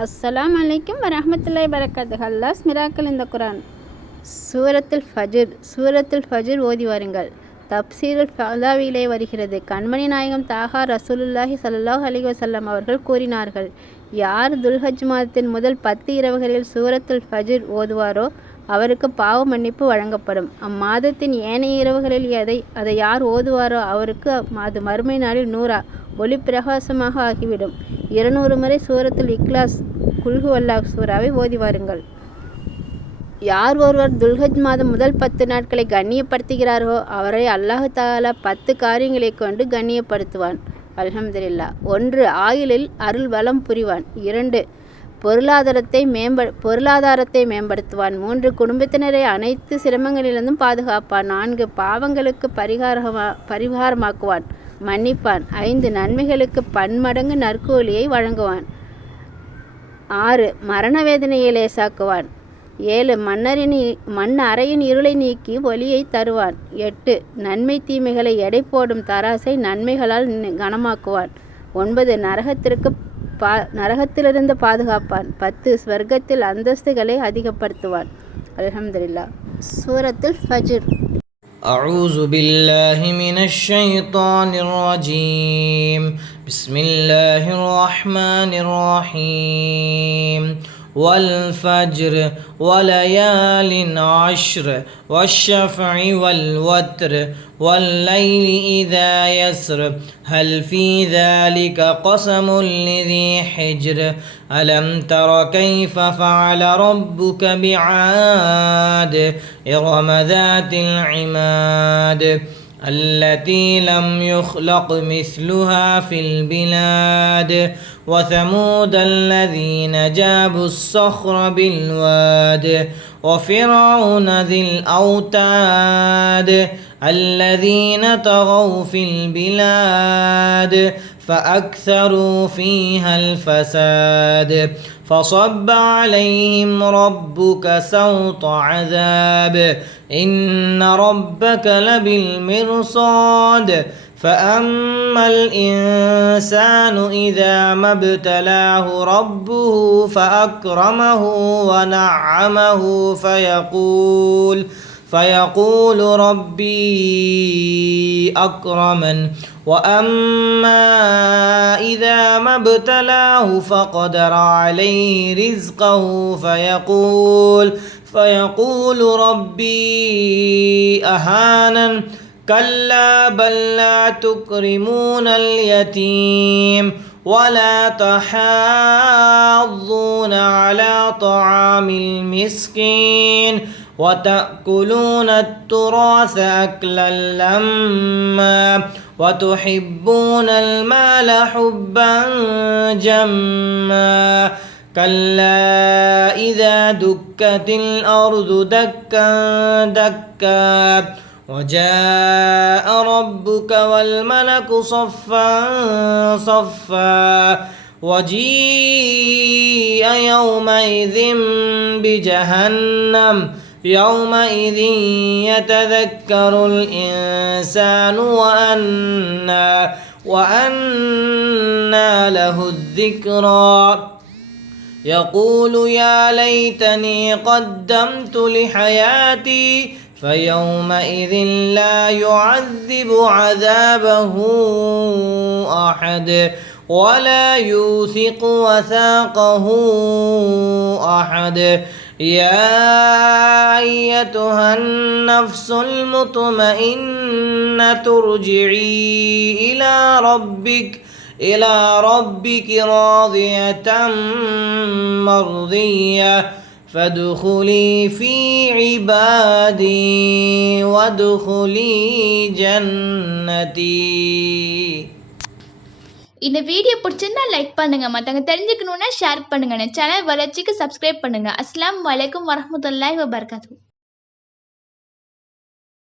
அஸ்ஸலாமு அலைக்கும் வரஹ்மத்துல்லாஹி வரகாத்துஹு. அல்லாஹ்ஸ் மிராக்கிள் இந்த குர்ஆன். சூரத்துல் ஃபஜ்ர் ஓதி வாருங்கள். தப்சீருல் ஃபலாவிலே வருகிறது. கண்மணி நாயகம் தாஹா ரசூலுல்லாஹி ஸல்லல்லாஹு அலைஹி வஸல்லம் அவர்கள் கூறினார்கள், யார் துல்ஹஜ் மாதத்தின் முதல் 10 இரவுகளில் சூரத்துல் ஃபஜ்ர் ஓதுவாரோ அவருக்கு பாவ மன்னிப்பு வழங்கப்படும். அம்மாதத்தின் ஏனைய இரவுகளில் அதை யார் ஓதுவாரோ அவருக்கு அது மறுமை நாளில் நூறா ஒளி பிரகாசமாக ஆகிவிடும். 200 முறை சூரத்துல் இக்லாஸ் குல்ஹு வல்லாஹ் சூராவை ஓதி வாருங்கள். யார் ஒருவர் துல்ஹஜ் மாதம் முதல் 10 நாட்களை கண்ணியப்படுத்துகிறாரோ அவரை அல்லாஹ் தஆலா 10 காரியங்களை கொண்டு கண்ணியப்படுத்துவான். அல்ஹம்துலில்லாஹ். 1. ஆயுளில் அருள் வளம் புரிவான். 2. பொருளாதாரத்தை மேம்படுத்துவான். 3. குடும்பத்தினரை அனைத்து சிரமங்களிலிருந்தும் பாதுகாப்பான். 4. பாவங்களுக்கு பரிகாரமாக்குவான், மன்னிப்பான். 5. நன்மைகளுக்கு பன்மடங்கு நற்கூலியை வழங்குவான். 6. மரண வேதனையை லேசாக்குவான். 7. மண் அறையின் இருளை நீக்கி ஒளியை தருவான். 8. நன்மை தீமைகளை எடை போடும் தராசை நன்மைகளால் கனமாக்குவான். 9. நரகத்திலிருந்து பாதுகாப்பான். 10. ஸ்வர்க்கத்தில் அந்தஸ்துகளை அதிகப்படுத்துவான். அல்ஹம்துலில்லாஹ். சூரத்துல் ஃபஜ்ர். أعوذ بالله من الشيطان الرجيم. بسم الله الرحمن الرحيم. والفجر وليال عشر والشفع والوتر والليل إذا يسر هل في ذلك قسم لذي حجر ألم تر كيف فعل ربك بعاد إرم ذات العماد التي لم يخلق مثلها في البلاد وثمود الذين جابوا الصخر بالواد وفرعون ذي الأوتاد الذين طغوا في البلاد فأكثروا فيها الفساد فصب عليهم ربك سوط عذاب إن ربك لبالمرصاد فأما الإنسان إذا ما ابتلاه ربه فأكرمه ونعمه فيقول ربي أكرمن وأما إذا ما ابتلاه فقدر عليه رزقه فيقول ربي أهانن كلا بل لا تكرمون اليتيم ولا تحاضون على طعام المسكين وتأكلون التراث أكلا لما وتحبون المال حبا جما كلا إذا دكت الأرض دكا دكا وجاء ربك والملك صفا صفا وجيء يومئذ بجهنم يومئذ يتذكر الإنسان وأنى له الذكرى يقول يا ليتني قدمت لحياتي فيومئذ لا يعذب عذابه أحد ولا يوثق وثاقه أحد يا أيتها النفس المطمئنة ارجعي إلى ربك راضية مرضية فادخلي في عبادي وادخلي جنتي. இந்த வீடியோ பிடிச்சிருந்தா லைக் பண்ணுங்க, மற்றவங்க தெரிஞ்சுக்கணுன்னா ஷேர் பண்ணுங்க, சேனல் வளர்ச்சிக்கு சப்ஸ்கிரைப் பண்ணுங்க. அஸ்ஸலாமு அலைக்கும் வரஹ்மத்துல்லாஹி வபரகாத்துஹு.